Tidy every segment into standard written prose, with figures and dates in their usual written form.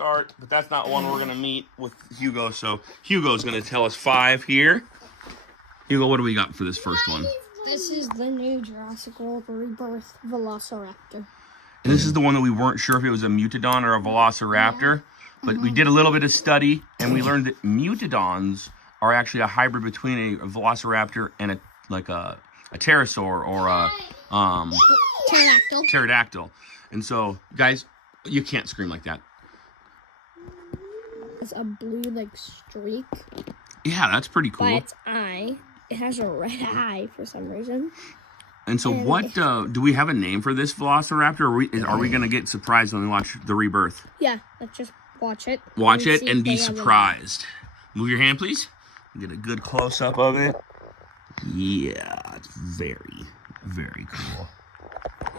start, but that's not one we're going to meet with Hugo. So Hugo's going to tell us 5 here. Hugo, what do we got for this first one? This is the new Jurassic World Rebirth Velociraptor. And this is the one that we weren't sure if it was a Mutodon or a Velociraptor. But we did a little bit of study, and we learned that Mutodons are actually a hybrid between a Velociraptor and a pterosaur or a pterodactyl. And so, guys, you can't scream like that. It's a blue streak. Yeah, that's pretty cool. By its eye, it has a red eye for some reason. And so, what do we have a name for this Velociraptor? Or are we going to get surprised when we watch the rebirth? Yeah, let's just watch it. Watch it and be surprised. Move your hand, please. Get a good close-up of it. Yeah, it's very, very cool.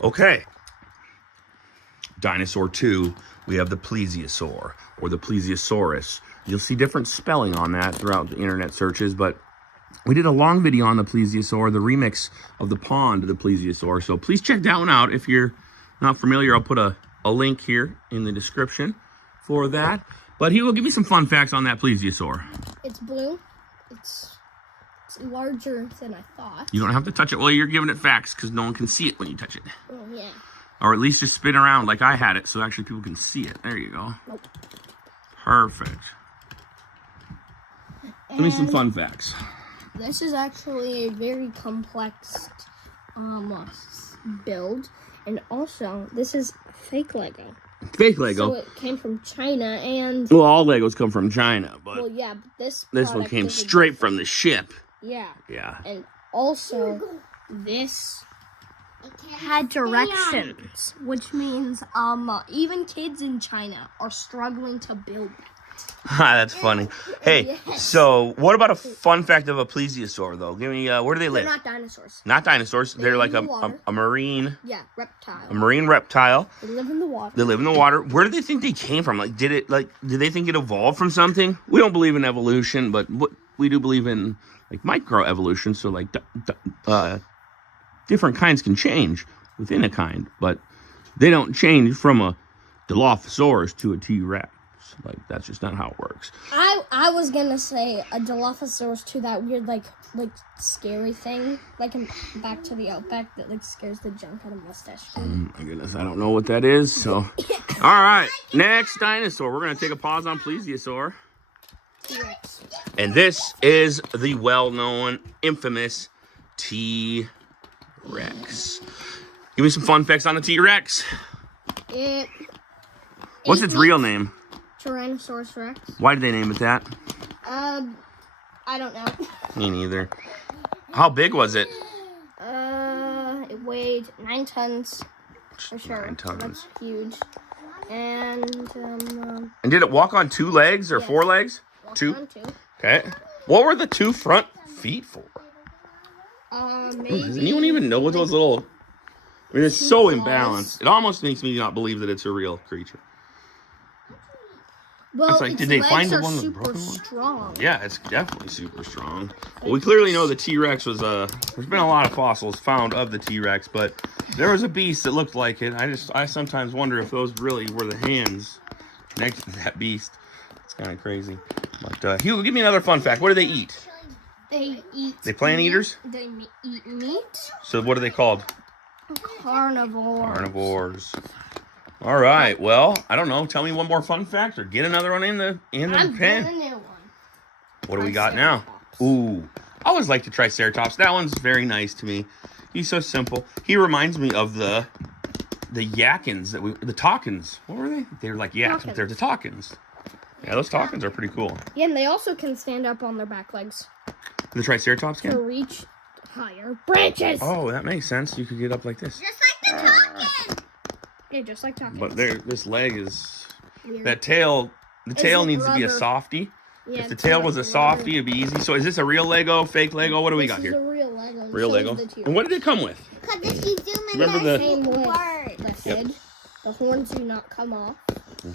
Okay. Dinosaur 2, we have the Plesiosaur, or the Plesiosaurus. You'll see different spelling on that throughout the internet searches, but we did a long video on the Plesiosaur, the remix of the pond of the Plesiosaur. So please check that one out. If you're not familiar, I'll put a link here in the description for that. But he will give me some fun facts on that Plesiosaur. It's blue. It's larger than I thought. You don't have to touch it. Well, you're giving it facts because no one can see it when you touch it. Oh, yeah. Or at least just spin around like I had it so actually people can see it. There you go. Nope. Perfect. Give me some fun facts. This is actually a very complex build. And also, this is fake Lego. Fake Lego. So it came from China and... Well, all Legos come from China, but... Well, yeah, but this one came straight from the ship. Yeah. Yeah. And also, this had directions, which means even kids in China are struggling to build that. That's funny. Hey, Yes. So what about a fun fact of a plesiosaur, though? Give me, where do they live? They're not dinosaurs. Not dinosaurs. They're like live in the water. a marine... Yeah, reptile. A marine reptile. They live in the water. They live in the water. Where do they think they came from? Like, did they think it evolved from something? We don't believe in evolution, but we do believe in, like, microevolution. So, like, different kinds can change within a kind, but they don't change from a Dilophosaurus to a T-Rex. Like, that's just not how it works. I was gonna say a Dilophosaurus to that weird like scary thing, like in Back to the Outback that scares the junk out of mustache. Oh my goodness, I don't know what that is. So, all right, next dinosaur. We're gonna take a pause on Plesiosaur. T-Rex. And this is the well-known, infamous T-Rex. Give me some fun facts on the T-Rex. What's its real name? Tyrannosaurus Rex. Why did they name it that? I don't know. Me neither. How big was it? It weighed 9 tons. For sure. 9 tons. That's huge. And did it walk on 2 legs or 4 legs? 2. On 2. Okay. What were the 2 front feet for? Maybe. Does anyone even know what those little... I mean, it's so claws. imbalanced. It almost makes me not believe that it's a real creature. Well, It's like, its did they legs find the are one with the super broken one? strong. Yeah, it's definitely super strong. Well, we clearly know the T-Rex was there's been a lot of fossils found of the T-Rex, but there was a beast that looked like it. I sometimes wonder if those really were the hands connected to that beast. It's kind of crazy. But Hugo, give me another fun fact. What do they eat? They eat. They plant eaters? They eat meat. So what are they called? Carnivores. Carnivores. All right. Well, I don't know. Tell me one more fun fact, or get another one in the pen. I'm getting a new one. What do we got now? Ooh, I always like the Triceratops. That one's very nice to me. He's so simple. He reminds me of the Yakins the Talkins. What were they? They were like yaks, but they're the Talkins. Yeah, those Talkins are pretty cool. Yeah, and they also can stand up on their back legs The Triceratops to can? reach higher branches. Oh, that makes sense. You could get up like this. Just like the talking. Yeah, just like talking. But this leg is... Weird. That tail... The tail It's needs to be a rubber. softie. Yeah, If the it's tail like was a rubber. softie, it'd be easy. So is this a real Lego, fake Lego? What do we got This is here? a real Lego. Real So Lego. is the T-Rex. And what did it come with? Because if you zoom in Remember the- Same with word. the Yep. head. The horns do not come off.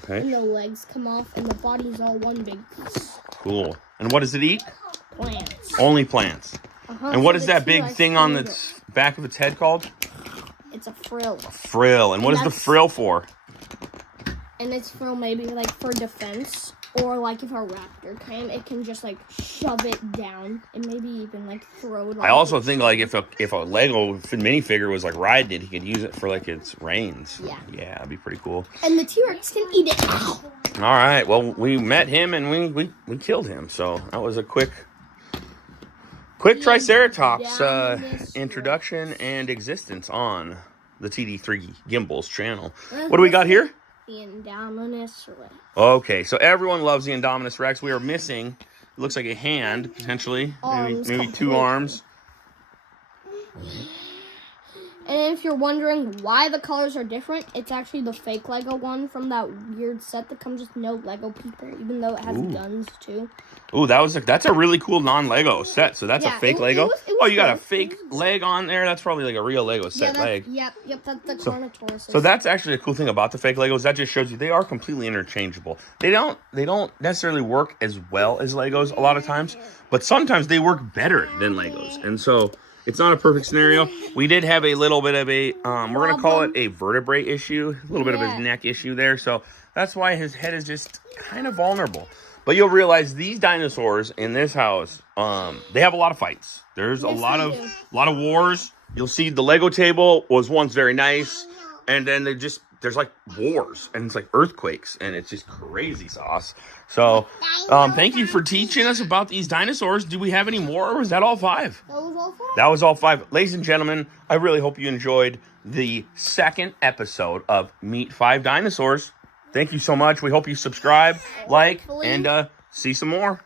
Okay, And the legs come off. And the body's all one big piece. cool. And what does it eat? Plants. Only plants. Uh-huh, And what so is the that big T-Rex thing on can the eat it. back of its head called? It's a frill. Frill. And what is the That's- frill for? and it's for maybe like for defense, or like if a raptor came, it can just like shove it down and maybe even like throw it. I also think like if a Lego minifigure was like riding it, he could use it for like its reins. Yeah. Yeah, that'd be pretty cool. And the T-Rex can eat it. All right. Well, we met him and we killed him. So that was a quick Triceratops introduction and existence on the TD3 Gimbles channel. What do we got here? The Indominus Rex. Okay, so everyone loves the Indominus Rex. We are missing, it looks like a hand, potentially. Maybe two arms. And if you're wondering why the colors are different, it's actually the fake Lego one from that weird set that comes with no Lego people, even though it has guns too. Ooh, that's a really cool non-Lego set. So that's a fake Lego. It was You got a good. fake leg on there. That's probably like a real Lego set leg. Yep, that's the Carnotaurus. So that's actually a cool thing about the fake Legos. That just shows you they are completely interchangeable. They don't necessarily work as well as Legos a lot of times, but sometimes they work better than Legos. And so it's not a perfect scenario. We did have a little bit of a, we're going to call it a vertebrae issue, a little bit of his neck issue there. So that's why his head is just kind of vulnerable. But you'll realize these dinosaurs in this house, they have a lot of fights. There's a lot of wars. You'll see the Lego table was once very nice, and then there's like wars, and it's like earthquakes, and it's just crazy sauce. So thank you for teaching us about these dinosaurs. Do we have any more, or was that all 5? That was all 5. That was all 5. Ladies and gentlemen, I really hope you enjoyed the second episode of Meet 5 Dinosaurs. Thank you so much. We hope you subscribe, like, and see some more.